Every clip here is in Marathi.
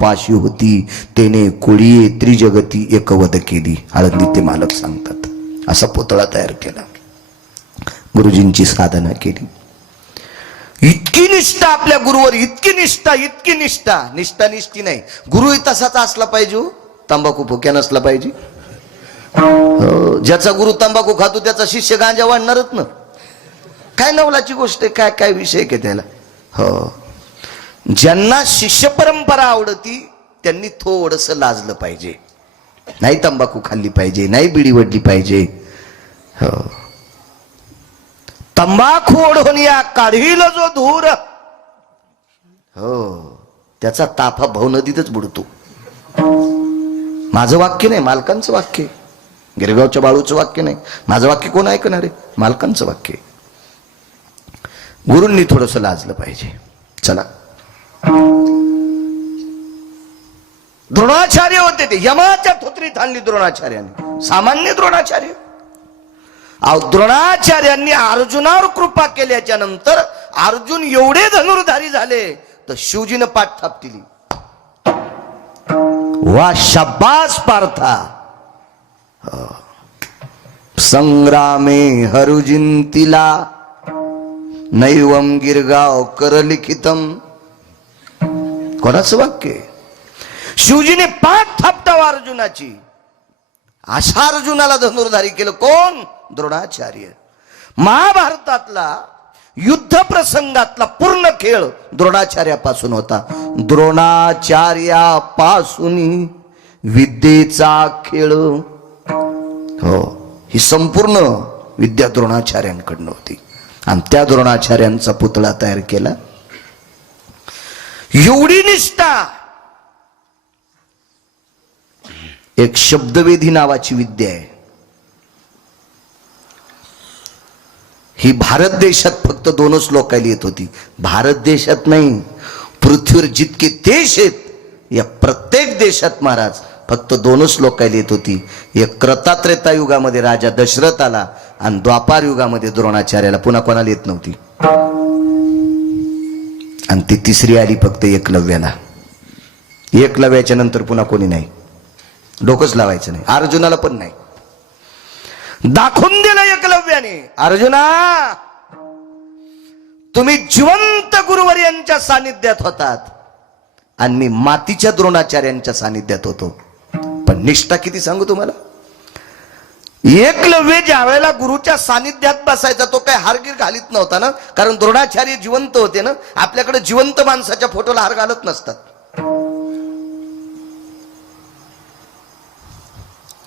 पाशी होती, तेने कोळीये त्रिजगती एकवद केली. आळंदी ते मालक सांगतात. असा पुतळा तयार केला, गुरुजींची साधना केली. इतकी निष्ठा आपल्या गुरुवर, इतकी निष्ठा, इतकी निष्ठा. निष्ठा निष्ठी नाही, गुरु तसाच असला पाहिजे. तंबाखू फुक्या नसला पाहिजे. ज्याचा गुरु तंबाखू खातो त्याचा शिष्य गांजा वाढणारच ना. काय नवलाची गोष्ट आहे, काय काय विषय आहे त्याला. हो, ज्यांना शिष्य परंपरा आवडती त्यांनी थोडस लाजलं पाहिजे. नाही तंबाखू खाल्ली पाहिजे, नाही बिडी वडली पाहिजे. हो, तंबाखू ओढून या काढील जो धूर, हो त्याचा ताफा भाऊ नदीतच बुडतो. माझं वाक्य नाही, मालकांचं वाक्य. गिरगावच्या बाळूचं वाक्य नाही, माझं वाक्य कोण ऐकणार आहे? मालकांचं वाक्य. गुरूंनी थोडस लाजलं पाहिजे. चला, द्रोणाचार्य होते ते, यमाच्या थोतरीत आणली द्रोणाचार्याने. सामान्य द्रोणाचार्य. द्रोणाचार्यांनी अर्जुनावर कृपा केल्याच्या नंतर अर्जुन एवढे धनुर्धारी झाले तर शिवजीनं पाठ थाप दिली. वा शाबास पार्था, संग्रामे हरुजिंतिला नैवम गिरगाव करलिखितम. कोणाचं वाक्य? शिवजीने पाठ थापटावा अर्जुनाची. अशा अर्जुनाला धनुर्धारी केलं कोण? द्रोणाचार्य. महाभारतातला युद्ध प्रसंगातला पूर्ण खेळ द्रोणाचार्यापासून होता. द्रोणाचार्यापासून विद्येचा खेळ. हो, ही संपूर्ण विद्या द्रोणाचार्यांकडनं होती. आणि त्या द्रोणाचार्यांचा पुतळा तयार केला. एवढी निष्ठा. एक शब्दवेधी नावाची विद्या आहे. ही भारत देशात फक्त 2च लोकांना येत होती. भारत देशात नाही, पृथ्वीवर जितके देश आहेत या प्रत्येक देशात महाराज फक्त 2च लोकांना येत होती. एक क्रतात्रेता युगामध्ये राजा दशरथ आला आणि द्वापार युगामध्ये द्रोणाचार्याला. पुन्हा कोणाला येत नव्हती. आणि ती तिसरी आली फक्त एकलव्याला. एकलव्याच्या नंतर पुन्हा कोणी नाही. डोकंच लावायचं नाही. अर्जुनाला पण नाही. दाखवून दिलं एकलव्याने, अर्जुना तुम्ही जिवंत गुरुवर यांच्या सानिध्यात होतात आणि मी मातीच्या द्रोणाचार्यांच्या सानिध्यात होतो. पण निष्ठा किती सांगू तुम्हाला. एकलव्य ज्या वेळेला गुरुच्या सानिध्यात बसायचा तो काय हारगीर घालीत नव्हता ना, कारण द्रोणाचार्य जिवंत होते ना. आपल्याकडे जिवंत माणसाच्या फोटोला हार घालत नसतात.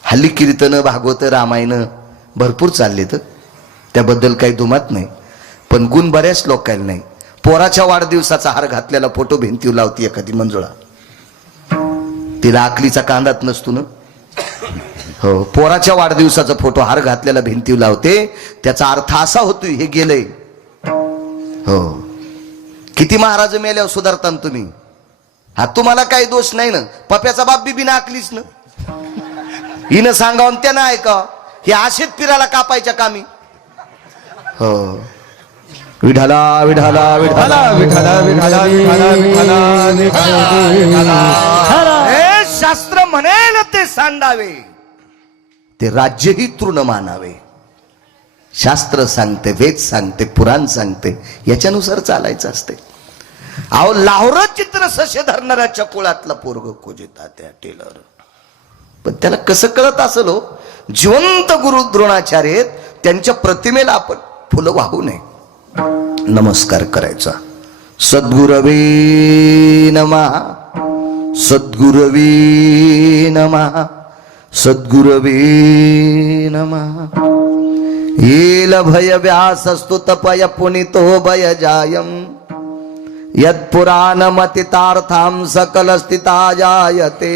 हल्ली कीर्तन, भागवत, रामायण भरपूर चालले तर त्याबद्दल काही दुमत नाही. पण गुण बऱ्याच लोकांना नाही. पोराच्या वाढदिवसाचा हार घातलेला फोटो भिंतीवर लावती एखादी मंजुळा. तिला आकलीचा कांदाच नसतो ना. हो, पोराच्या वाढदिवसाचा फोटो हार घातलेला भिंतीवर लावते. त्याचा अर्थ असा होतो हे गेलंय. हो, किती महाराज मेल्यावर सुधारता तुम्ही. हा तुम्हाला काही दोष नाही ना. पप्याचा बाप बी बिना आकलीच ना. हिनं सांगावून त्यानं ऐका. हे आशेत फिरायला कापायच्या कामी. हो, विठाला विठाला विठाला विठाला विठाला विठाला विठाला. हे शास्त्र म्हणेल ते सांडावे, ते राज्यही तृण मानावे. शास्त्र सांगते, वेद सांगते, पुराण सांगते, याच्यानुसार चालायचं असते. अहो, लाहोर चित्र ससे धरणाऱ्या कुळातला पोरग खोजिता त्या टेलर. पण त्याला कसं कळत असेल हो. जिवंत गुरु द्रोणाचार्य, त्यांच्या प्रतिमेला आपण फुलं वाहू नये, नमस्कार करायचा. सद्गुरवे नमः, सद्गुरवे नमः, सद्गुरवे नमः. येल भय व्यासस्तु तपय पुनितो भय जायम यत्पुराणमतितार्थां सकलस्थिता जायते.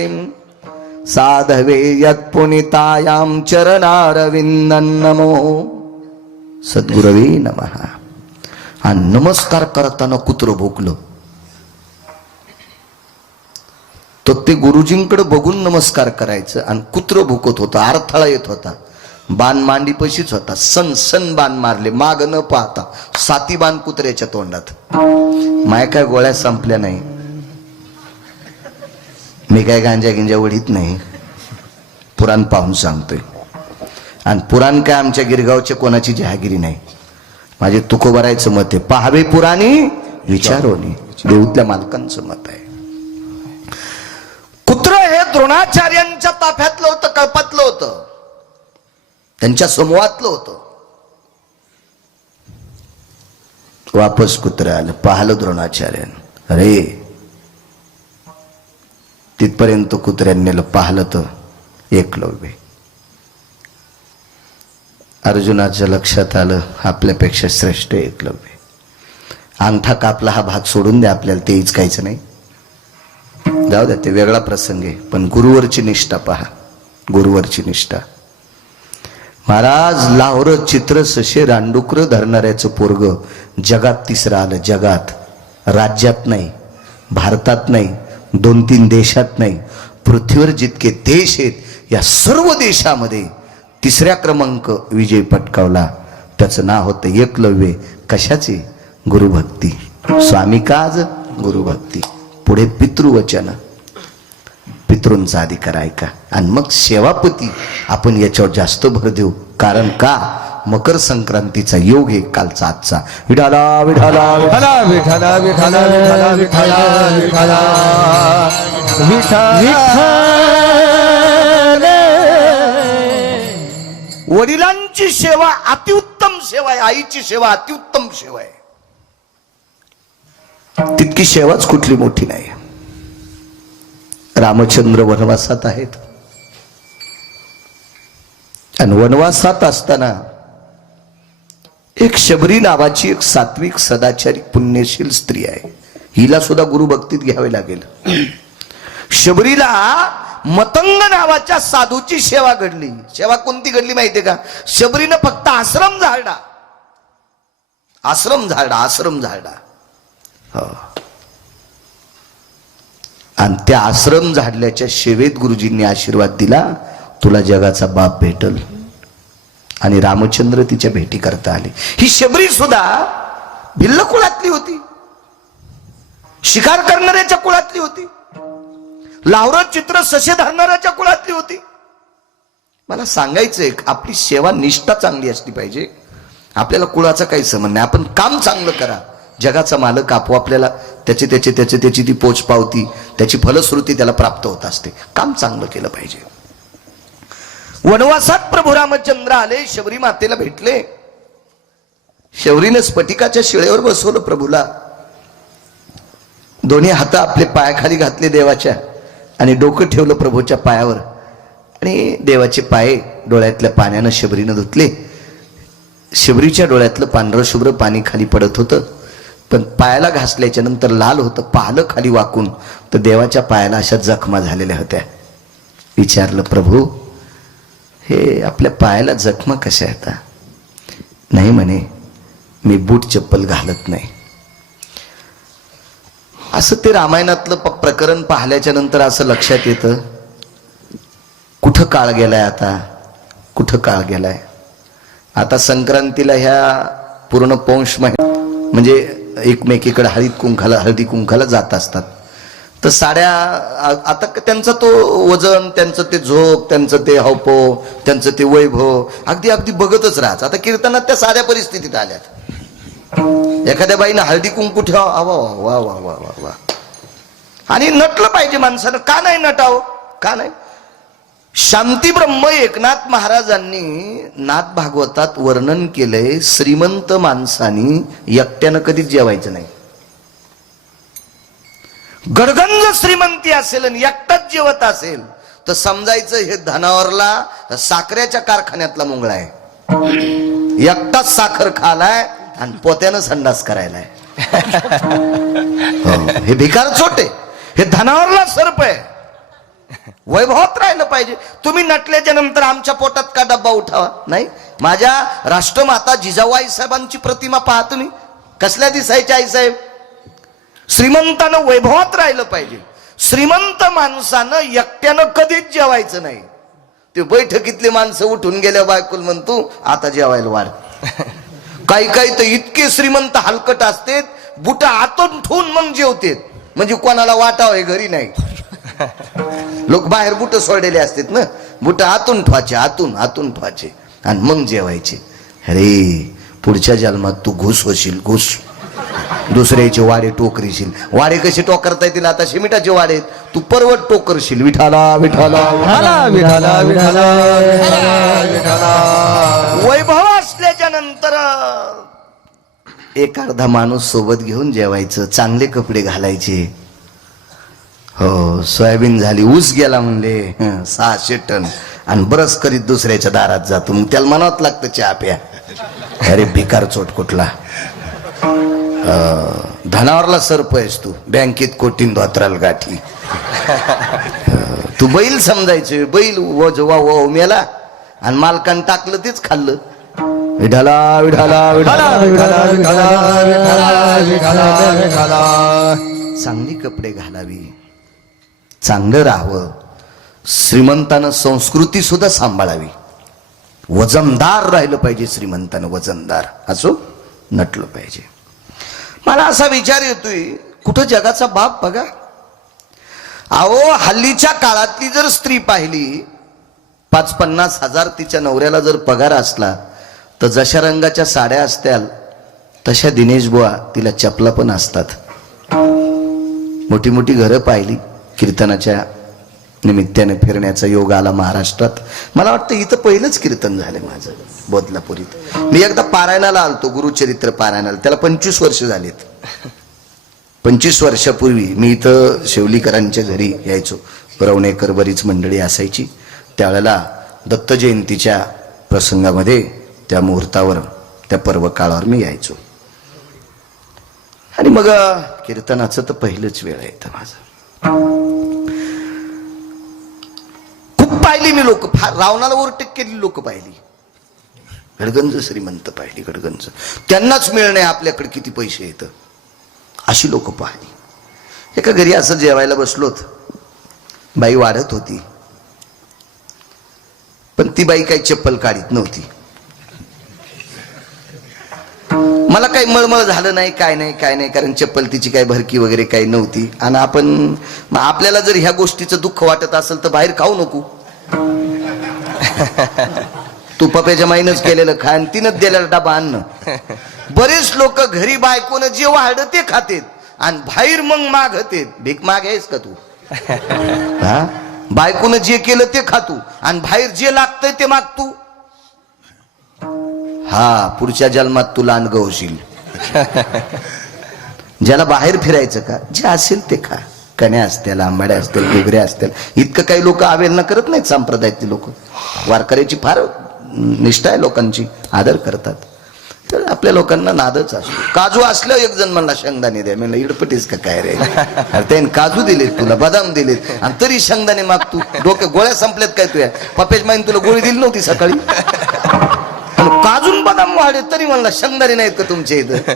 साधवे यत्पुनितायां चरणारविंदं नमो. सद्गुरवे नमः. हा नमस्कार करताना कुत्र भोकलं तर ते गुरुजींकडे बघून नमस्कार करायचं. आणि कुत्र भुकत होतं, अडथळा येत होता. बाण मांडी पशीच होता. सन सन बाण मारले, माग न पाहता. 7 बाण कुत्र्याच्या तोंडात. माय काय गोळ्या संपल्या नाही. मी काय गांजा गिंजा वडीत नाही, पुराण पाहून सांगतोय. आणि पुराण काय आमच्या गिरगावचे कोणाची जहागिरी नाही. माझे तुकोबारायचं मत आहे, पाहावे पुराणी विचारोनी, देऊतल्या मालकांचं मत आहे. कुत्र हे द्रोणाचार्यांच्या ताफ्यातलं होतं, कळपातलं होतं, त्यांच्या समूहातलं होतं. वापस कुत्र आलं, पाहिलं द्रोणाचार्यानं, अरे तिथपर्यंत कुत्र्यांनी पाहिलं तर एकलव्य. अर्जुनाच्या लक्षात आलं आपल्यापेक्षा श्रेष्ठ एकलव्य. अंगठा कापला हा भाग सोडून द्या, आपल्याला ते इचकायचं नाही, जाऊ द्या, ते वेगळा प्रसंग आहे. पण गुरुवरची निष्ठा पहा, गुरुवरची निष्ठा. महाराज लाहोर चित्र सशे रांडुकर धरणाऱ्याचं पोरग जगात तिसरं आलं. जगात, राज्यात नाही, भारतात नाही, 2-3 देशात नाही, पृथ्वीवर जितके देश आहेत या सर्व देशामध्ये तिसऱ्या क्रमांक विजय पटकावला. त्याचं नाव होतं एकलव्य. कशाची? गुरुभक्ती. स्वामी काज गुरुभक्ती. पुढे पितृवचन, पितृंचा अधिकार ऐका, आणि मग सेवापती. आपण याच्यावर जास्त भर देऊ, कारण का मकर संक्रांतीचा योग आहे कालचा आजचा. विठाला विठाला विठाला विठाला विठाला विठाला विठाला विठाला. वडिलांची सेवा अतिउत्तम सेवा आहे, आईची सेवा अतिउत्तम सेवा आहे. तितकी सेवाच कुठली मोठी नाही. रामचंद्र वनवासात आहेत, आणि वनवासात असताना एक शबरी नावाची एक सात्विक सदाचारी पुण्यशील स्त्री आहे. हिला सुद्धा गुरुभक्तीत घ्यावे लागेल. शबरीला मतंग नावाच्या साधूची सेवा घडली. सेवा कोणती घडली माहितीये का? शबरीनं फक्त आश्रम झाडला, आश्रम झाडला, आश्रम झाडला. हो. आणि त्या आश्रम झाडल्याच्या सेवेत गुरुजींनी आशीर्वाद दिला, तुला जगाचा बाप भेटल. आणि रामचंद्र तिच्या भेटी करता आले. ही शबरी सुद्धा भिल्ल कुळातली होती, शिकार करणाऱ्याच्या कुळातली होती, लाहोर चित्र ससे धरणाऱ्याच्या कुळातली होती. मला सांगायचंय, आपली सेवा निष्ठा चांगली असली पाहिजे. आपल्याला कुळाचा काही संबंध नाही. आपण काम चांगलं करा. जगाचा मालक आपल्याला त्याची ती पोच पावती, त्याची फलश्रुती त्याला प्राप्त होत असते. काम चांगलं केलं पाहिजे. वनवासात प्रभू रामचंद्र आले, शबरी मातेला भेटले. शबरीने स्फटिकाच्या शिळेवर बसवलं प्रभूला. दोन्ही हात आपले पायाखाली घातले देवाच्या, आणि डोकं ठेवलं प्रभूच्या पायावर, आणि देवाचे पाय डोळ्यातल्या पाण्यानं शबरीनं धुतले. शबरीच्या डोळ्यातलं पांढरं शुभ्र पाणी खाली पडत होतं, पण पायाला घासल्याच्या नंतर लाल होतं. पाहिलं खाली वाकून तर देवाच्या पायाला अशा जखमा झालेल्या होत्या. विचारलं, प्रभू हे आपल्या पायाला जखमा कशा येतात? नाही म्हणे, मी बूट चप्पल घालत नाही. असं ते रामायणातलं प्रकरण पाहिल्याच्या नंतर असं लक्षात येतं, कुठं काळ गेलाय आता, कुठं काळ गेलाय. आता संक्रांतीला ह्या पूर्ण पौष म्हणजे एकमेकीकडे हळदी कुंखाला जात असतात. तर साड्या आता त्यांचा तो वजन, त्यांचं ते झोप, त्यांचं ते हौपो, त्यांचं ते वैभव अगदी अगदी बघतच राहत. आता कीर्तनात त्या साध्या परिस्थितीत आल्यात. एखाद्या बाईनं हळदी कुंकू ठेवा, वा वा वा वा वा वा. आणि नटलं पाहिजे माणसानं. का नाही नटावं? का नाही? शांती ब्रह्म एकनाथ महाराजांनी नाथ भागवतात वर्णन केलंय, श्रीमंत माणसानी एकट्यानं कधीच जेवायचं नाही. गडगंज श्रीमंती असेल आणि एकटाच जेवत असेल तर समजायचं हे धनावरला साखरेच्या कारखान्यातला मुंगळा आहे. एकटाच साखर खालाय आणि पोत्यानं संडास करायलाय. हे भिकार छोटे, हे धनावरला सर्प आहे. वैभवात राहिलं पाहिजे. तुम्ही नटल्याच्या नंतर आमच्या पोटात का डब्बा उठावा? नाही. माझ्या राष्ट्रमाता जिजाऊ आईसाहेबांची प्रतिमा पहा तुम्ही, कसल्या दिसायच्या आईसाहेब. श्रीमंतानं वैभवात राहिलं पाहिजे. श्रीमंत माणसानं एकट्यानं कधीच जेवायचं नाही. ते बैठकीतले माणसं उठून गेल्या बायकुल म्हणतो आता जेवायला वाढ. काही काही तर इतके श्रीमंत हलकट असते, बुटा आतून ठेवून मग जेवतेत, म्हणजे कोणाला वाटावं हे घरी नाही. लोक बाहेर बुट सोडलेले असतात ना, बुट आतून ठवाचे, आतून ठवाचे आणि मग जेवायचे. अरे पुढच्या जन्मात तू घुस होशील, घुस. दुसऱ्याचे वाडे टोकरीशील. वाडे कसे टोकरता येतील? आता शिमिटाचे वाडे, तू पर्वत टोकरशील. विठाला विठाला विठाला विठाला विठाला विठाला. वैभव असल्याच्या नंतर एक अर्धा माणूस सोबत घेऊन जेवायचं, चांगले कपडे घालायचे. हो, सोयाबीन झाली, ऊस गेला म्हणले 600 टन आणि बरस करीत दुसऱ्याच्या दारात जातो. मग त्याला म्हणावं लागतं चहा प्या. अरे भिकार चोट कुठला. धनावरला सरप आहेस तू, बँकेत कोटीन धोत्राल गाठी. तू बैल समजायचे, बैल व मेला आणि मालकान टाकलं तेच खाल्लं. विठाला विठाला विठाला विठाला विठाला विठाला विठाला विठाला. चांगली कपडे घालावी, चांगलं राहावं. श्रीमंतानं संस्कृती सुद्धा सांभाळावी. वजनदार राहिलं पाहिजे श्रीमंतानं, वजनदार असो, नटलं पाहिजे. मला असा विचार येतोय, कुठं जगाचा बाप बघा. अहो हल्लीच्या काळातली जर स्त्री पाहिली, 50-50 हजार तिच्या नवऱ्याला जर पगार असला, तर जशा रंगाच्या साड्या असत्याल तशा दिनेश बुवा तिला चपला पण असतात. मोठी मोठी घरं पाहिली. कीर्तनाच्या निमित्ताने फिरण्याचा योग आला महाराष्ट्रात. मला वाटतं इथं पहिलंच कीर्तन झालं माझं बदलापुरीत. मी एकदा पारायणाला आलतो, गुरुचरित्र पारायणाला. त्याला 25 वर्ष झालीत. 25 वर्षापूर्वी मी इथं शेवलीकरांच्या घरी यायचो. रवणेकर बरीच मंडळी असायची. त्यावेळेला दत्त जयंतीच्या प्रसंगामध्ये, त्या मुहूर्तावर, त्या पर्व काळावर मी यायचो. आणि मग कीर्तनाचं तर पहिलंच वेळ आहे इथं माझं. खूप पाहिली मी लोक, फार रावणाला ओव्हरटेक केलेली लोक पाहिली. गडगंज श्रीमंत पाहिली, गडगंज. त्यांनाच मिळणे आपल्याकडे किती पैसे येतं, अशी लोक पाहिली. एका घरी असं जेवायला बसलोत, बाई वाढत होती, पण ती बाई काही चप्पल काढीत नव्हती. मला काही मळमळ झालं नाही, काय नाही, कारण चप्पल तिची काही भरकी वगैरे काही नव्हती. आणि आपल्याला जर ह्या गोष्टीचं दुःख वाटत असेल तर बाहेर खाऊ नको. तू पप्याच्या माईनच केलेलं खा आणि तिनंच दिलेला डबा अन्न. बरेच लोक घरी बायकोनं जे वाढलं ते खातेत आणि बाहेर मग मागतेत. भीक माग आहेस का तू? हा, बायकोनं जे केलं ते खातू आणि बाहेर जे लागतंय ते मागतू. हा, पुढच्या जन्मात तू लांडगं होशील. ज्याला बाहेर फिरायचं का, जे असेल ते खा. कण्या असतील, आंबाड्या असतील, डोगऱ्या असतील. इतकं काही लोक अवेलना करत नाहीत. संप्रदायातली लोक वारकऱ्याची फार निष्ठा आहे, लोकांची आदर करतात. तर आपल्या लोकांना नादच असतो. काजू असलं, एक जण म्हणला शेंगदाणे द्या. म्हणलं इडपटीस का काय रे? अरे त्याने काजू दिलेत तुला, बदाम दिलेत आणि तरी शेंगदाणे मागतू. डोक्या गोळ्या संपल्यात काय तुया? पप्याच्या माईने तुला गोळी दिली नव्हती सकाळी? काजून बदाम वाढे तरी म्हणला शेंगदाणे नाहीत का तुमच्या इथं?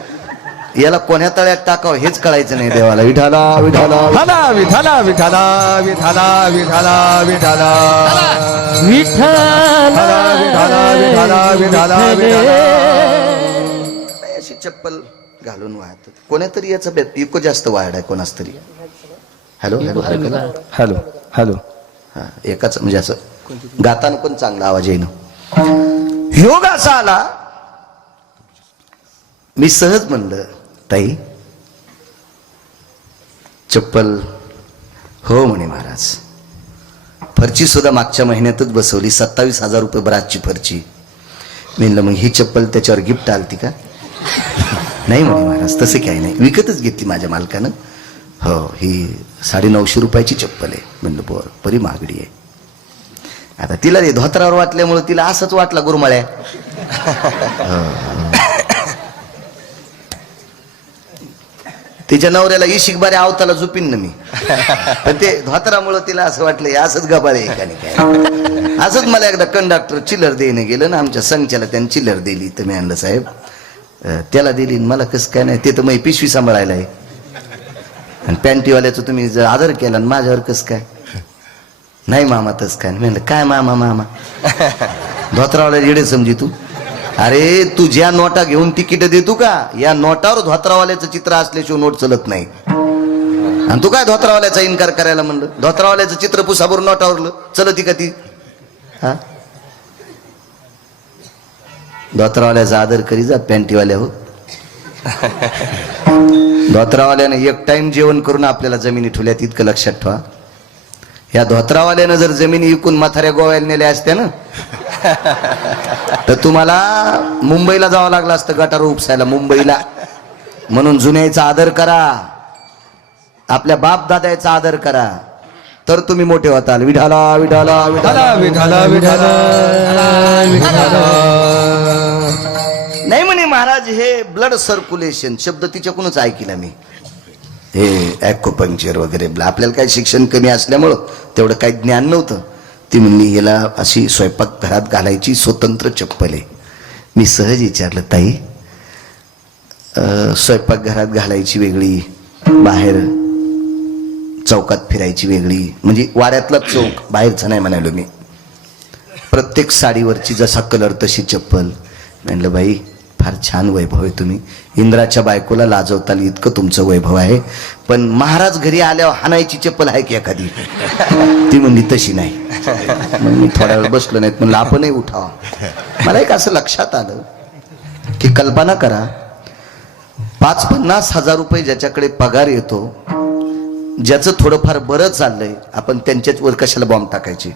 याला कोण्या तळ्यात टाकावं हेच कळायचं नाही देवाला. विठाला विठाला विठाला विठाला विठाला विठाला विठाला विठाला विठाला विठाला विठाला. अशी चप्पल घालून वाहत कोणातरी. याचा इको जास्त वाढ आहे कोणाच तरी. Hello hello hello hello. हा, एकाच म्हणजे असं गाताना पण चांगला आवाज येईन. योग असा आला, मी सहज म्हणलं ताई चप्पल. हो म्हणे महाराज. फरची सुद्धा मागच्या महिन्यातच बसवली, 27,000 रुपये बराचची फरची. म्हणलं मग ही चप्पल त्याच्यावर गिफ्ट आलती का? नाही म्हणे महाराज, तसे काही नाही, विकतच घेतली माझ्या मालकानं. हो, ही 950 रुपयाची चप्पल आहे. म्हणलं बरं, बरी महागडी आहे. आता तिला ते धोत्रावर वाटल्यामुळे तिला असंच वाटला गुरमाळ्या. तिच्या नवऱ्याला इशिक बारे आवताला झोपीन ना मी, पण ते धोत्रामुळे तिला असं वाटलं असंच गबाळे काय. असंच मला एकदा कंडक्टर चिल्लर देणे गेलं ना आमच्या संचाला, त्यांनी चिल्लर दिली. तर मी आणलं साहेब त्याला दिली, मला कसं काय नाही, ते तर मी पिशवी सांभाळायला आहे. आणि पॅन्टीवाल्याचं तुम्ही जर आदर केला आणि माझ्यावर कसं काय? नाही मामा तस काय. म्हणलं काय मामा मामा धोत्रावाला येडे समजी तू? अरे तू ज्या नोटा घेऊन तिकीट देतो का, या नोटावर धोत्रावाल्याचं चित्र असल्याशिवाय नोट चलत नाही. आणि तू काय धोत्रावाल्याचा इन्कार करायला म्हणलं? धोत्रावाल्याचं चित्र पुसाबरून नोटावरलं चलती का ती? हा, धोत्रावाल्याचा आदर करी जा पॅन्टीवाल्या हो. धोत्रावाल्यानं एक टाइम जेवण करून आपल्याला जमिनी ठेवल्यात इतकं लक्षात ठेवा. या धोत्रावाल्यानं जर जमिनी विकून म्हाताऱ्या गोव्याला नेल्या असत्या ना तर तुम्हाला मुंबईला जावं लागलं असतं गटार उपसायला मुंबईला. म्हणून जुन्याचा आदर करा, आपल्या बाप दादाचा आदर करा, तर तुम्ही मोठे होताल. विठाला विठाला विठाला विठाला विठाला विठाला. नाही म्हणे महाराज हे ब्लड सर्क्युलेशन शब्द तिच्याकडूनच ऐकला मी. हे ॲक्युपंक्चर वगैरे आपल्याला काही शिक्षण कमी असल्यामुळं तेवढं काही ज्ञान नव्हतं. ती म्हणली याला अशी स्वयंपाक घरात घालायची स्वतंत्र चप्पल आहे. मी सहज विचारलं ताई स्वयंपाक घरात घालायची वेगळी, बाहेर चौकात फिरायची वेगळी, म्हणजे वाड्यातला चौक बाहेरचा नाही म्हणालो मी. प्रत्येक साडीवरची जसा कलर तशी चप्पल. म्हणलं बाई फार छान वैभव आहे, तुम्ही इंद्राच्या बायकोला लाजवताल इतकं तुमचं वैभव आहे, पण महाराज घरी आल्यावर हाणायची चप्पल आहे की एखादी? ती म्हणली तशी नाही. मग मी थोडा वेळ बसलो, नाहीत म्हणलं आपणही उठावा. मला एक असं लक्षात आलं की कल्पना करा 50-50 हजार रुपये ज्याच्याकडे पगार येतो, ज्याचं थोडंफार बरं चाललंय, आपण त्यांच्याच वर कशाला बॉम्ब टाकायचे?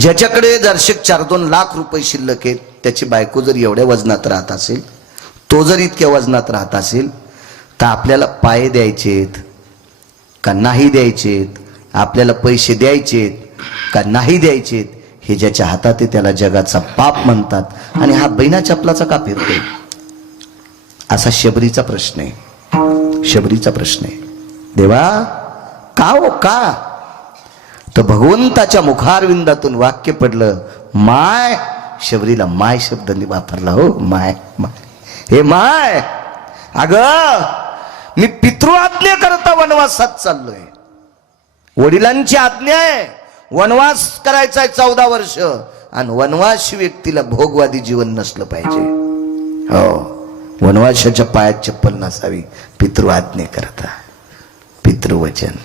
ज्याच्याकडे जरशे 4-2 लाख रुपये शिल्लक आहेत, त्याची बायको जर एवढ्या वजनात राहत असेल, तो जर इतक्या वजनात राहत असेल, तर आपल्याला पाय द्यायचेत का नाही द्यायचेत, आपल्याला पैसे द्यायचेत का नाही द्यायचेत, हे ज्याच्या हातात आहे त्याला जगाचा पाप म्हणतात. आणि हा बैना चपलाचा का फिरतोय? असा शबरीचा प्रश्न आहे, शबरीचा प्रश्न आहे. देवा का हो का? तर भगवंताच्या मुखारविंदातून वाक्य पडलं माय. शबरीला माय शब्द वापरला हो, माय माय. हे माय, अग मी पितृ आज्ञा करता वनवासात चाललोय. वडिलांची आज्ञा आहे, वनवास करायचा आहे 14 वर्ष, आणि वनवासी व्यक्तीला भोगवादी जीवन नसलं पाहिजे. हो, वनवासाच्या पायात चप्पल नसावी. पितृ आज्ञा करता, पितृवचन.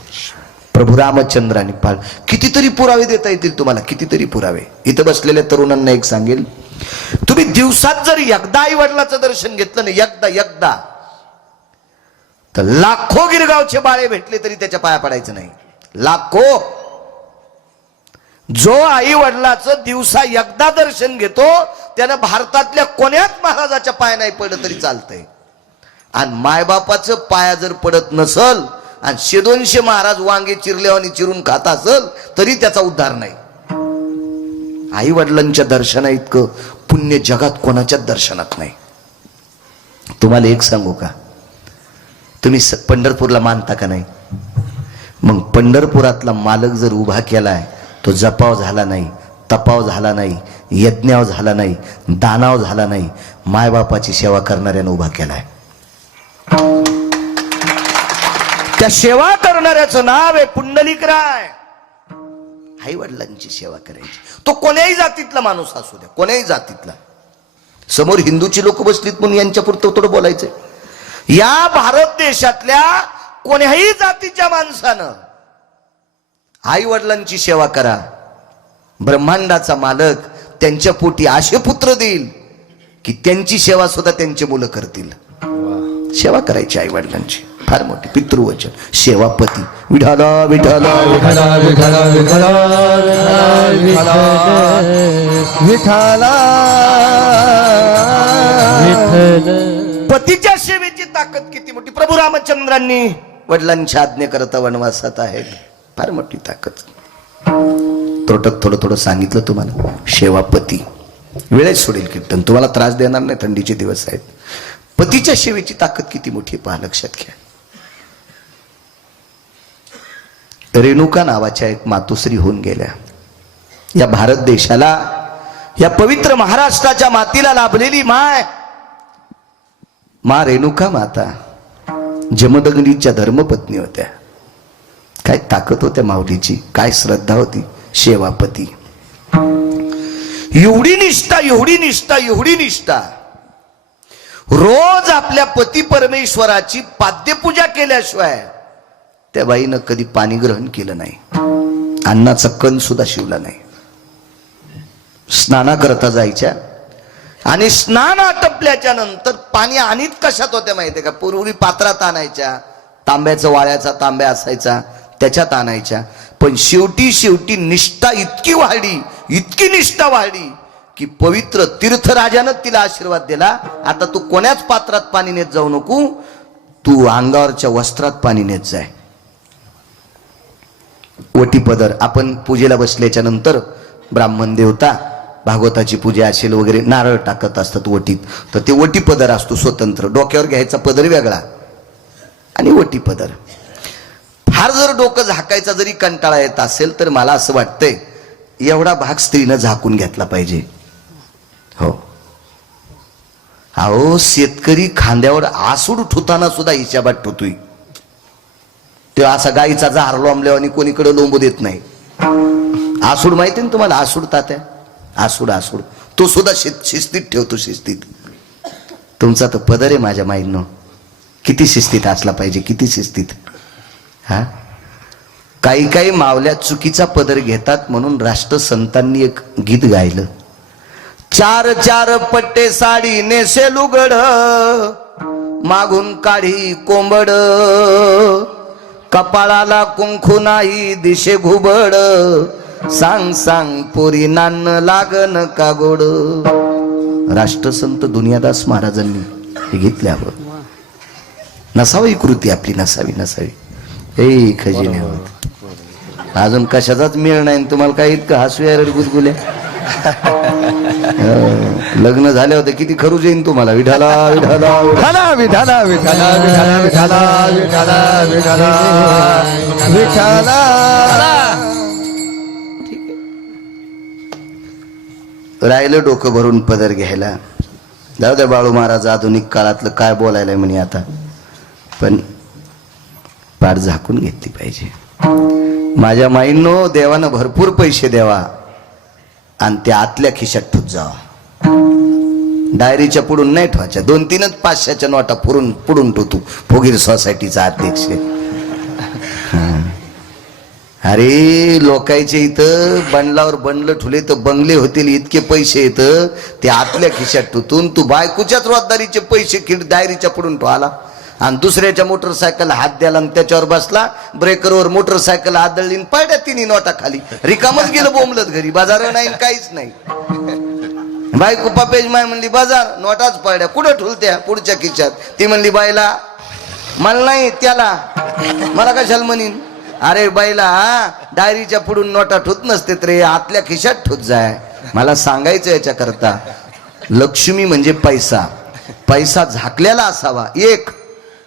प्रभू रामचंद्रांनी पाळ. कितीतरी पुरावे देता येतील तुम्हाला, कितीतरी पुरावे. इथं बसलेल्या तरुणांना एक सांगेल, तुम्ही दिवसात जर एकदा आई वडिलाचं दर्शन घेतलं ना, एकदा, तर लाखो गिरगावचे बाळे भेटले तरी त्याच्या पाया पडायचं नाही. लाखो. जो आई वडिलाचं दिवसा एकदा दर्शन घेतो त्यानं भारतातल्या कोण्याच महाराजाच्या पाया नाही पडलं तरी चालतंय. आणि मायबापाचं पाया जर पडत नसल आणि 100-200 महाराज वांगे चिरल्यावानी चिरून खात असल तरी त्याचा उद्धार नाही. आई वडिलांच्या दर्शना इतकं पुण्य जगात कोणाच्याच दर्शनात नाही. तुम्हाला एक सांगू का, तुम्ही पंढरपूरला मानता का नाही? मग पंढरपुरातला मालक जर उभा केलाय, तो जपाव झाला नाही, तपाव झाला नाही, यज्ञाव झाला नाही, दानाव झाला नाही, मायबापाची सेवा करणाऱ्यानं उभा केलाय. त्या सेवा करणाऱ्याचं नाव आहे पुंडलिकराय. आई वडिलांची सेवा करायची. तो कोण्याही जातीतला माणूस असू द्या, कोण्याही जातीतला. समोर हिंदूची लोक बसलीत म्हणून यांच्या पुरतं थोडं बोलायचंय. या भारत देशातल्या कोण्याही जातीच्या माणसानं आई वडिलांची सेवा करा. ब्रह्मांडाचा मालक त्यांच्या पोटी असे पुत्र देईल की त्यांची सेवा सुद्धा त्यांचे मुलं करतील. सेवा करायची आई वडिलांची, फार मोठी पितृवचन. सेवापती. विठाला विठाला विठाला विठाला विठाला विठाला. पतीच्या सेवेची ताकद किती मोठी. प्रभू रामचंद्रांनी वडिलांची आज्ञा करता वनवासात आहेत. फार मोठी ताकद. तोटक थोडं थोडं सांगितलं तुम्हाला. सेवापती. वेळेत सोडेल कीर्तन, तुम्हाला त्रास देणार नाही, थंडीचे दिवस आहेत. पतीच्या सेवेची ताकद किती मोठी पहा, लक्षात घ्या. रेणुका नावाच्या एक मातोश्री होऊन गेल्या. या भारत देशाला, या पवित्र महाराष्ट्राच्या मातीला लाभलेली माय, मा रेणुका माता जमदग्नीच्या धर्मपत्नी होत्या. काय ताकद होत्या माऊलीची, काय श्रद्धा होती. सेवापती. एवढी निष्ठा, एवढी निष्ठा, एवढी निष्ठा. रोज आपल्या पती परमेश्वराची पाद्यपूजा केल्याशिवाय त्या बाईनं कधी पाणी ग्रहण केलं नाही, अन्नाचा कण सुद्धा शिवला नाही. स्नाना करता जायच्या आणि स्नान आटपल्याच्या नंतर पाणी आणीत कशात होत्या माहितीये का? पूर्वी पात्रात आणायच्या, तांब्याचा वाळ्याचा तांब्या असायचा त्याच्यात आणायच्या. पण शेवटी निष्ठा इतकी वाढली, इतकी निष्ठा वाढली की पवित्र तीर्थराजानं तिला आशीर्वाद दिला, आता तू कोण्याच पात्रात पाणी नेत जाऊ नको, तू अंगावरच्या वस्त्रात पाणी नेत जाय. वटी पदर, आपण पूजेला बसल्याच्या नंतर ब्राह्मण देवता भागवताची पूजा असेल वगैरे नारळ टाकत असतात वटीत, तर ते वटी पदर असतो स्वतंत्र, डोक्यावर घ्यायचा पदर वेगळा आणि वटी पदर. फार जर डोकं झाकायचा जरी कंटाळा येत असेल तर मला असं वाटतंय एवढा भाग स्त्रीनं झाकून घेतला पाहिजे. हो, अहो शेतकरी खांद्यावर आसूड ठुताना सुद्धा हिच्याबात ठुतोय. ते असा गाईचा जहार लोंबल्यावर आणि कोणीकडे लोंबू देत नाही. आसूड माहिती ना तुम्हाला? आसूड तात्या, आसूड तो सुद्धा शिस्तीत ठेवतो, शिस्तीत. तुमचा तो पदर आहे माझ्या माईंनो, किती शिस्तीत असला पाहिजे, किती शिस्तीत. हा, काही मावल्या चुकीचा पदर घेतात म्हणून राष्ट्रसंतांनी एक गीत गायलं. 4 पट्टे साडी नेसे लुगड, मागून काढी कोंबड, कपाळाला कुंकू नाही दिशे घुबड, सांग पोरी नान लागन का गोड. राष्ट्रसंत दुनियादास महाराजांनी हे घेतल्यावर नसावी कृती आपली, नसावी. हे खजिने अजून कशाचाच मेळ नाही तुम्हाला, काय इतकं हसू यायला गुदगुल्या. लग्न झाले होते किती खरूच येईन तुम्हाला. विठाला विठाला विठाला विठाला विठाला विठाला विठाला विठाला विठाला विठाला. राहिलं डोकं भरून पदर घ्यायला. जाऊ द्या बाळू महाराज आधुनिक काळातलं काय बोलायला म्हणे आता, पण पाठ झाकून घेतली पाहिजे. माझ्या माईंनो, देवानं भरपूर पैसे द्यावा आणि त्या आतल्या खिशात ठुत जावा. डायरीच्या पुढून नाही ठेवायच्या. 2-3 500च्या नोटा पुढून ठेवतो. फुगीर सोसायटीचा अध्यक्ष. अरे लोकांचे इथं बंडलावर बंडलं ठुले तर बंगले होतील इतके पैसे येत, ते आतल्या खिशात ठुतून तू बायकोच्याच रोजदारीचे पैसे डायरीच्या पुढून ठेवाला आणि दुसऱ्याच्या मोटरसायकल हात द्याला आणि त्याच्यावर बसला, ब्रेकरवर मोटरसायकल आदळली, पडल्या 3 नोटा खाली, रिकामच गेलं बोंबलत घरी. बाजार नाही काहीच नाही. बायको पापेज माय म्हणली बाजार, नोटाच पडल्या. कुठं ठुलत्या? पुढच्या खिशात. ती म्हणली बाईला, मला नाही त्याला, मला कशाला म्हणीन. अरे बाईला डायरीच्या पुढून नोटा ठुत नसते रे, आतल्या खिशात ठुत जाय. मला सांगायचं याच्याकरता, लक्ष्मी म्हणजे पैसा झाकलेला असावा एक,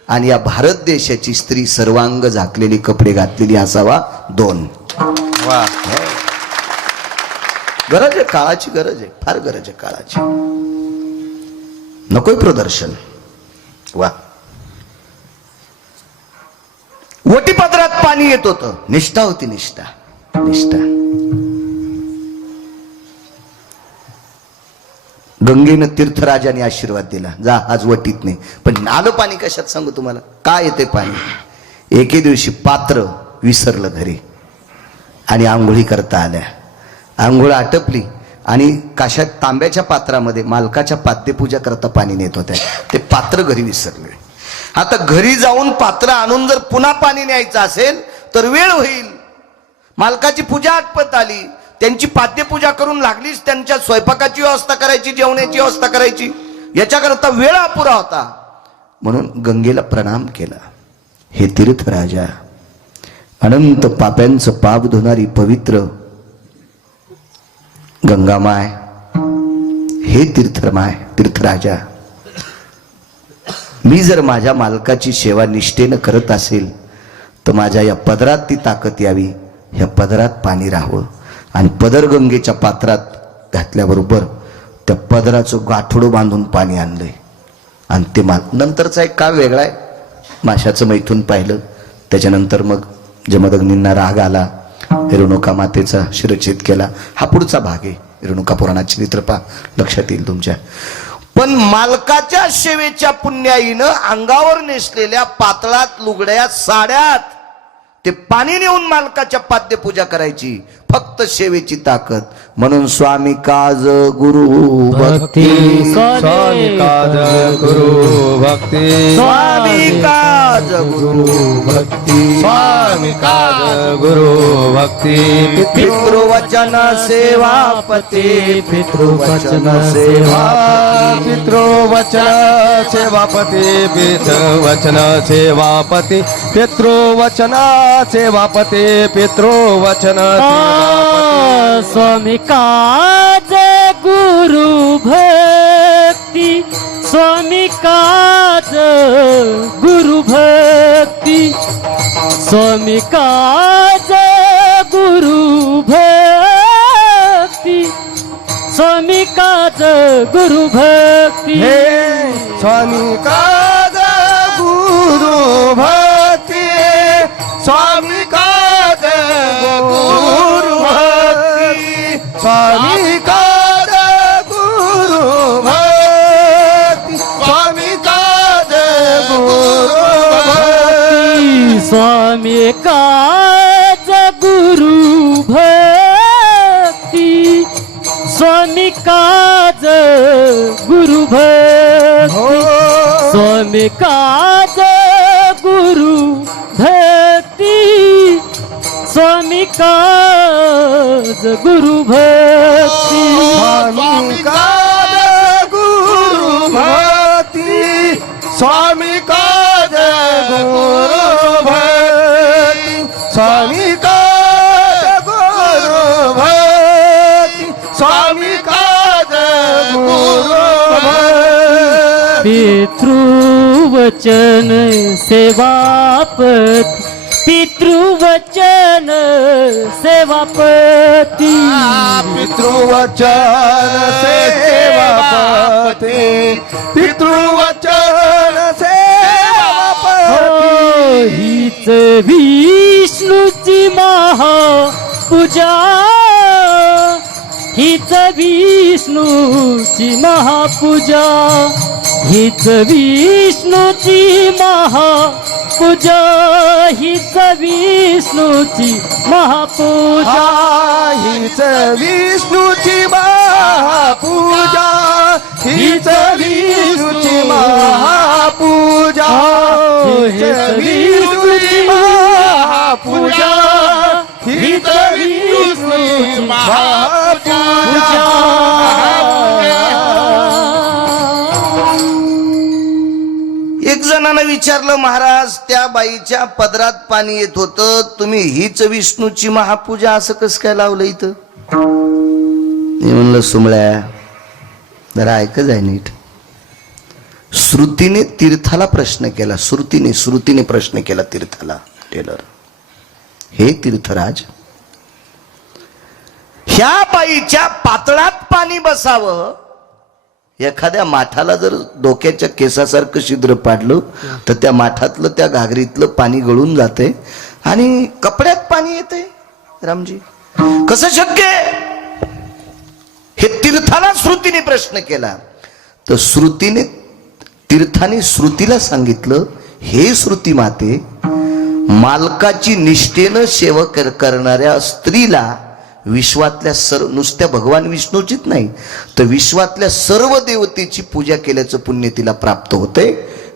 आणि या भारत देशाची स्त्री सर्वांग झाकलेली कपडे घातलेली असावा 2. गरज आहे, काळाची गरज आहे, फार गरज आहे काळाची. नकोय प्रदर्शन. वा, वटीपत्रात पाणी येत होतं. निष्ठा होती, निष्ठा. गंगेनं तीर्थराजाने आशीर्वाद दिला, जा आज वटीत नाही. पण आलं पाणी कशात सांगू तुम्हाला, काय येते पाणी. एके दिवशी पात्र विसरलं घरी आणि आंघोळी करता आल्या. आंघोळ आटपली आणि काशात तांब्याच्या पात्रामध्ये मालकाच्या पाद्यपूजा करता पाणी नेत होत्या. ते पात्र घरी विसरले. आता घरी जाऊन पात्र आणून जर पुन्हा पाणी न्यायचं असेल तर वेळ होईल. मालकाची पूजा आटपत आली, त्यांची पाद्यपूजा करून लागलीच त्यांच्या स्वयंपाकाची व्यवस्था करायची, जेवणाची व्यवस्था करायची, याच्याकरता वेळ अपुरा होता. म्हणून गंगेला प्रणाम केला. हे तीर्थराजा, अनंत पाप्यांचं पाप धुणारी पवित्र गंगामाय, हे तीर्थराजा, मी जर माझ्या मालकाची सेवा निष्ठेनं करत असेल तर माझ्या या पदरात ती ताकद यावी, ह्या पदरात पाणी राहावं. आणि पदर गंगेच्या पात्रात घातल्याबरोबर त्या पदराचं गाठोडं बांधून पाणी आणलंय. आणि ते नंतरचा एक काळ वेगळा आहे. माशाचं मैथून पाहिलं, त्याच्यानंतर मग जमदग्नींना राग आला, रेणुका मातेचा शिरच्छेद केला. हा पुढचा भाग आहे. रेणुका पुराणात चरित्र पहा, लक्षात येईल तुमच्या. पण मालकाच्या सेवेच्या पुण्याईनं अंगावर नेसलेल्या पातळात लुगड्या साड्यात ते पाणी नेऊन मालकाच्या पाद्यपूजा करायची, फक्त सेवेची ताकद. म्हणून स्वामी काज गुरु भक्ती, स्वामी काज गुरु भक्ती, स्वामी काज गुरु भक्ती, स्वामी काज गुरु भक्ती. पितृवचन सेवापती, पितृवचन सेवा, पितृवचन सेवापती, पितृवचन सेवापती, पितृवचन सेवापती, पितृवचन सेवापती. स्वामी काज गुरु भक्ती, स्वामी काज गुरु भक्ती, स्वामी काज गुरु भक्ती, स्वामी काज गुरु भक्ती. हे स्वामी काज गुरु भक्ती, स्वामी काज गुरु भक्ती, स्वामी काज गुरु भक्ती, स्वामी काज गुरु भक्ती. स्वामी काज गुरु भक्ती, स्वामी काज गुरु भक्ती, स्वामी काज गुरु भक्ती, स्वामी काज गुरु भक्ती. स्वामी काज गुरु भक्ती, स्वामी काज गुरु भक्ती, स्वामी काज गुरु भक्ती, स्वामी काज गुरु भक्ती. पितृवचन सेवापती, पितृवचन सेवापती, पितृवचन सेवापती, पितृवचन सेवापती. हीच विष्णूची महापूजा, हीच विष्णूची महापूजा, हीच विष्णूची महापूजा, हीच विष्णूची महापूजा. हीच विष्णूची महापूजा, हीच विष्णूची महापूजा, हीच विष्णूची महापूजा, हीच विष्णूची महापूजा. एक जणानं विचारलं, महाराज त्या बाईच्या पदरात पाणी येत होतं, तुम्ही हीच विष्णूची महापूजा असं कसं काय लावलं इथं? मी म्हणलं, सुमळ्या जरा ऐकच आहे नीट. श्रुतीने तीर्थाला प्रश्न केला, श्रुतीने प्रश्न केला तीर्थाला. टेलर, हे तीर्थराज, ह्या बाईच्या पातळात पाणी बसावं, एखाद्या माठाला जर डोक्याच्या केसासारखं छिद्र पाडलं तर त्या माठातलं त्या घागरीतलं पाणी गळून जाते आणि कपड्यात पाणी येते. रामजी, कसं शक्य आहे? हे तीर्थाला श्रुतीने प्रश्न केला. तर तीर्थाने श्रुतीला सांगितलं, हे श्रुती माते, मालकाची निष्ठेनं सेवा करणाऱ्या स्त्रीला विश्वातल्या नुसत्या भगवान विष्णूचीच नाही तर विश्वातल्या सर्व देवतेची पूजा केल्याचं पुण्य तिला प्राप्त होते.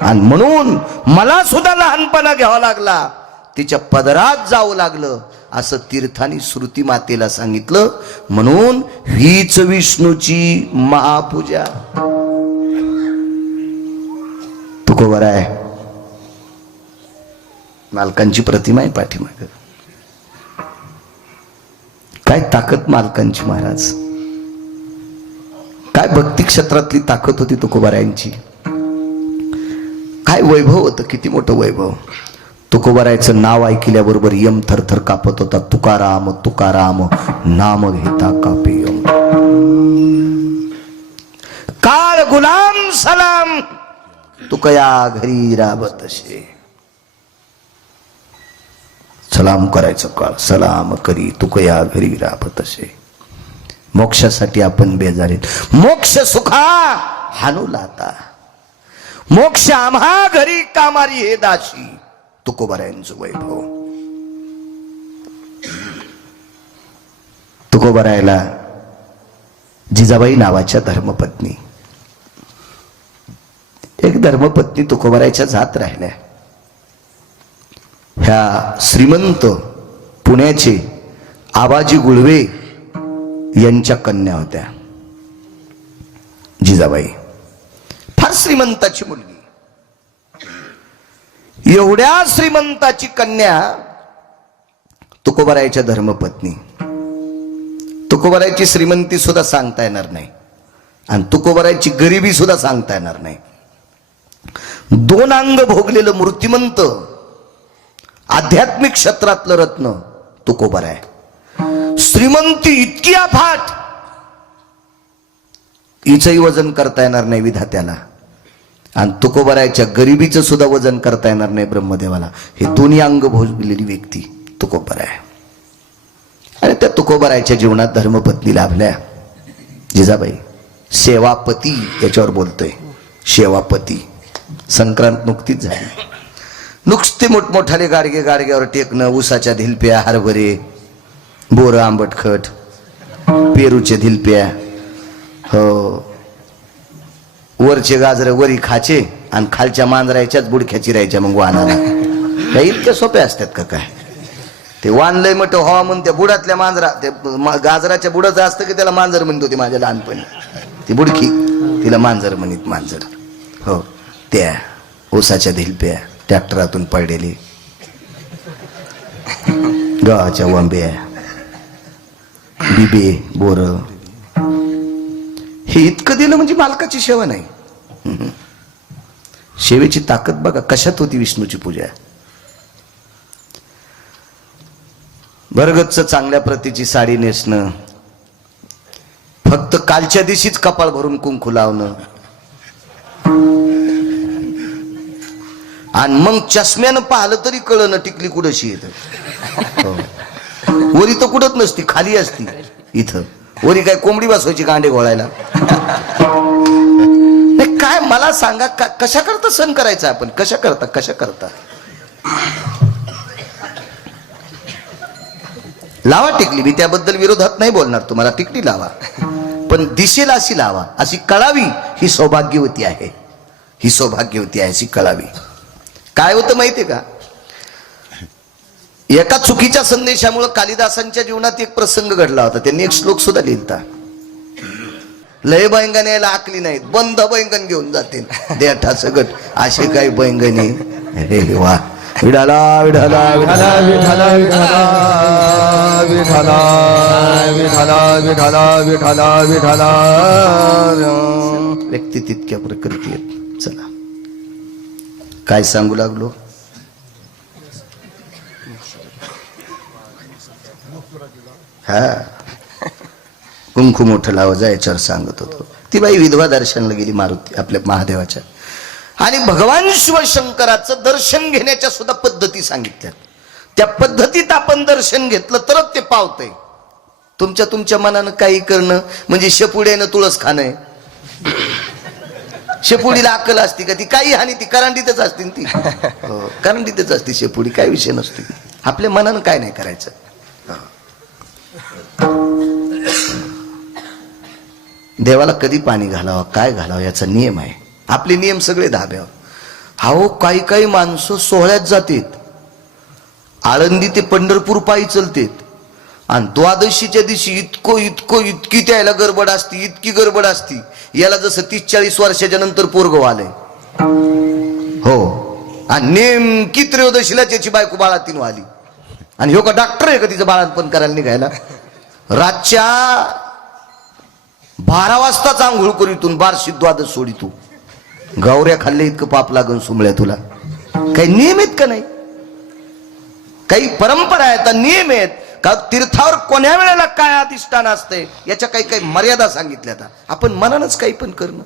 आणि म्हणून मला सुद्धा लहानपणा घ्यावा लागला, तिच्या पदरात जावं लागलं, असं तीर्थाने श्रुती मातेला सांगितलं. म्हणून हीच विष्णूची महापूजा. तुकोबर आहे, मालकांची प्रतिमा आहे पाठीमाग. काय ताकद मालकांची महाराज, काय भक्ती क्षेत्रातली ताकद होती तुकोबारायांची, काय वैभव होतं, किती मोठं वैभव. तुकोबारायचं नाव ऐकल्याबरोबर यम थरथर कापत होता. तुकाराम तुकाराम नाम घेता कापे यम. काळ गुलाम सलाम तुकया घरी राबतशे. सलाम करायचं काळ सलाम करी तुकया घरी राबतशे. मोक्षासाठी आपण बेजारीत, मोक्ष सुखा हानू लाता, मोक्ष आम्हा घरी कामारी हे दाशी. तुकोबारायांचं वैभव. तुकोबारायला जिजाबाई नावाच्या धर्मपत्नी, एक धर्मपत्नी तुकोबारायच्या जात राहिल्या. ह्या श्रीमंत पुण्याचे आबाजी गुळवे यांच्या कन्या होत्या. जिजाबाई फार श्रीमंताची मुलगी. एवढ्या श्रीमंताची कन्या तुकोबारायच्या धर्मपत्नी. तुकोबारायची श्रीमंती सुद्धा सांगता येणार नाही आणि तुकोबारायची गरिबी सुद्धा सांगता येणार नाही. दोन अंग भोगलेलं मूर्तिमंत आध्यात्मिक क्षेत्रातलं रत्न तुकोबाराय. श्रीमंती इतकी अफाट, हिचंही वजन करता येणार नाही विधात्याला आणि तुकोबारायच्या गरिबीचं सुद्धा वजन करता येणार नाही ब्रह्मदेवाला. हे दोन्ही अंग भोगलेली व्यक्ती तुकोबाराय. आणि त्या तुकोबारायच्या जीवनात धर्मपत्नी लाभल्या जिजाबाई. सेवापती याच्यावर बोलतोय. सेवापती संक्रांत नुकतीच झाली. नुकते मोठमोठाले गाडगे गाडग्यावर टेकणं, ऊसाच्या धिलप्या, हरभरे, बोर, आंबटखट, पेरूचे धिलप्या, हो वरचे गाजर वरी खाचे आणि खालच्या मांजरायच्याच बुडख्या चिरायच्या मग वाहनाला. त्या इतक्या सोप्या असतात का काय? ते वानलंय मट हवा म्हणून त्या बुडातल्या मांजरा, ते गाजराच्या बुडाचं असतं की त्याला मांजर म्हणत होती माझ्या लहानपणी. ती बुडकी तिला मांजर म्हणत. मांजर हो त्या ऊसाच्या धिलप्या, ट्रॅक्टरातून पडलेली गव्हाच्या वांब्या, बिबे, बोर, हे इतकं दिलं म्हणजे मालकाची सेवा नाही. सेवेची ताकद बघा कशात होती. विष्णूची पूजा, भरगच्च चांगल्या प्रतीची साडी नेसणं, फक्त कालच्या दिवशीच कपाळ भरून कुंकू लावणं आणि मग चष्म्यानं पाहिलं तरी कळलं टिकली कुठशी येत. वरी तर कुठत नसती, खाली असती. इथं वरी काय कोंबडी बसवायची कांडे घोळायला? नाही काय मला सांगा, कशा करता सण करायचा आपण? कशा करता लावा टिकली. मी त्याबद्दल विरोधात नाही बोलणार तुम्हाला. टिकली लावा, पण दिसेल अशी लावा, अशी कळावी. ही सौभाग्यवती आहे, ही सौभाग्यवती आहे, अशी कळावी. काय होतं माहितीये का? एका चुकीच्या संदेशामुळे कालिदासांच्या जीवनात एक प्रसंग घडला होता. त्यांनी एक श्लोक सुद्धा लिहिलता. लय बैंगण यायला आकली नाहीत, बंद बैंगण घेऊन जातील देठा सगट, असे काही बैंगणी. अरे वा, विडाला विडाला विडाला विठाला विठाला विठाला विठाला विठाला विठाला. व्यक्ती तितक्या प्रकृती आहेत. चला काय सांगू लागलो? हा कुंकू मोठं लावा जायच्यावर सांगत होतो. ती बाई विधवा दर्शनाला गेली मारुती आपल्या महादेवाच्या, आणि भगवान शिवशंकराचं दर्शन घेण्याच्या सुद्धा पद्धती सांगितल्या. त्या पद्धतीत आपण दर्शन घेतलं तरच ते पावतंय. तुमच्या मनानं काही करणं म्हणजे शेपुड्यानं तुळस खाणं. शेपुडीला अक्कल असती का? ती काही हानी, ती करंडीतच असते. ती करंडीतच असते शेपुडी, काय विषय नसतो. आपल्या मनानं काय नाही करायचं. देवाला कधी पाणी घालावं, काय घालावं याचा नियम आहे. आपले नियम सगळे धाब्यावर. अहो काही माणसं सोहळ्यात जातात, आळंदी ते पंढरपूर पायी चलतेत, आणि द्वादशीच्या दिवशी इतकी त्याला गडबड असती, इतकी गडबड असती. याला जसं 30-40 वर्षाच्या नंतर पोरग आलंय. हो, आणि नेमकी त्रयोदशीला त्याची बायको बाळातीन आली. आणि हो का डॉक्टर आहे का तिचं बाळातपण करायला निघायला? रातच्या 12 वाजताच आंघोळ करीतून बारशी द्वादश सोडी. तू गावऱ्या खाल्ले इतकं पाप लागून सुमळ्या तुला. काही नियम आहेत का? नाही. काही परंपरा आहेत, नियम आहेत का? तीर्थावर कोण्या वेळेला काय अधिष्ठान असते याच्या काही मर्यादा सांगितल्या. आपण मनानच काही पण करणं.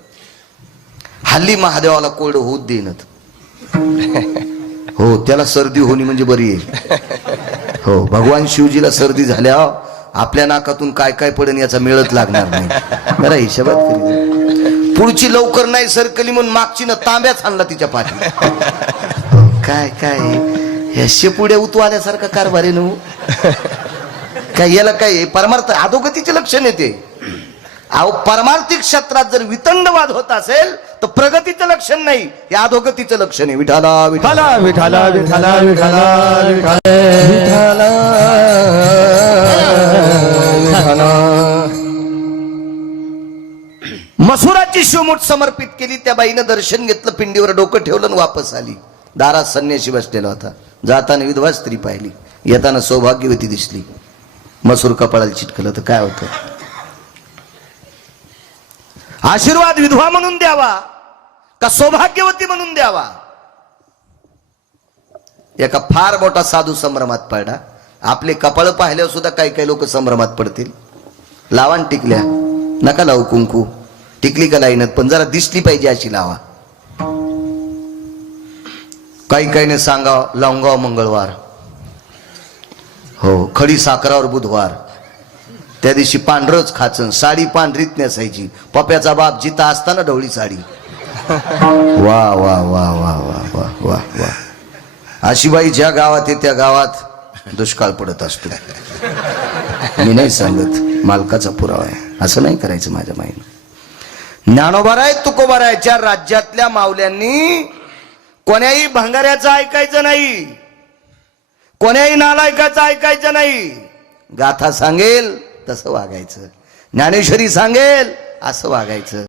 हल्ली महादेवाला कोरड होत देणत. हो, त्याला सर्दी होणी म्हणजे बरी आहे. हो, भगवान शिवजीला सर्दी झाल्या, आपल्या नाकातून काय पडेल याचा मेळच लागणार नाही. जरा हिशोबात करी. पुढची लवकर नाही सरकली म्हणून मागची न तांब्याच आणला तिच्या पाठी. काय या शेपुड्या उतू आल्यासारखा कारभार आहे. काय याला काय परमार्थ अधोगतीचे लक्षण येते. अहो परमार्थिक क्षेत्रात जर वितंडवाद होत असेल तर प्रगतीचं लक्षण नाही, हे अधोगतीचं लक्षण आहे. विठाला विठाला विठाला विठाला विठाला विठाला विठाला. मसुराची शिवमूठ समर्पित केली. त्या बाईनं दर्शन घेतलं, पिंडीवर डोकं ठेवलं आणि वापस आली. दारात संन्यासी बसलेला होता. जाताना विधवा स्त्री पाहिली, येताना सौभाग्यवती दिसली. मसूर कपाळाला चिटकलं तर काय होतं? आशीर्वाद विधवा म्हणून द्यावा का सौभाग्यवती म्हणून द्यावा? एका फार मोठा साधू संभ्रमात पडला. आपले कपाळ पाहिल्यावर सुद्धा काही काही लोक संभ्रमात पडतील. लावान टिकल्या नका लावू, कुंकू टिकली का लाईनत, पण जरा दिसली पाहिजे अशी लावा. काही काहीने सांगाव लावून मंगळवार, हो खडी साखरावर बुधवार, त्या दिवशी पांढरच खाचन, साडी पांढरीत नेसायची. पप्याचा बाप जिता असताना ढवळी साडी. वा वा वा वा वा वा वा वा. अशी बाई ज्या गावात आहे त्या गावात दुष्काळ पडत असतो. मी नाही सांगत, मालकाचा पुरावा आहे. असं नाही करायचं माझ्या माईनं. ज्ञानोबाराय तुकोबारायच्या राज्यातल्या माऊल्यांनी कोण्याही भंगाऱ्याचं ऐकायचं नाही, कोण्याही नालायकाचं ऐकायचं नाही. गाथा सांगेल तसं वागायचं, ज्ञानेश्वरी सांगेल असं वागायचं.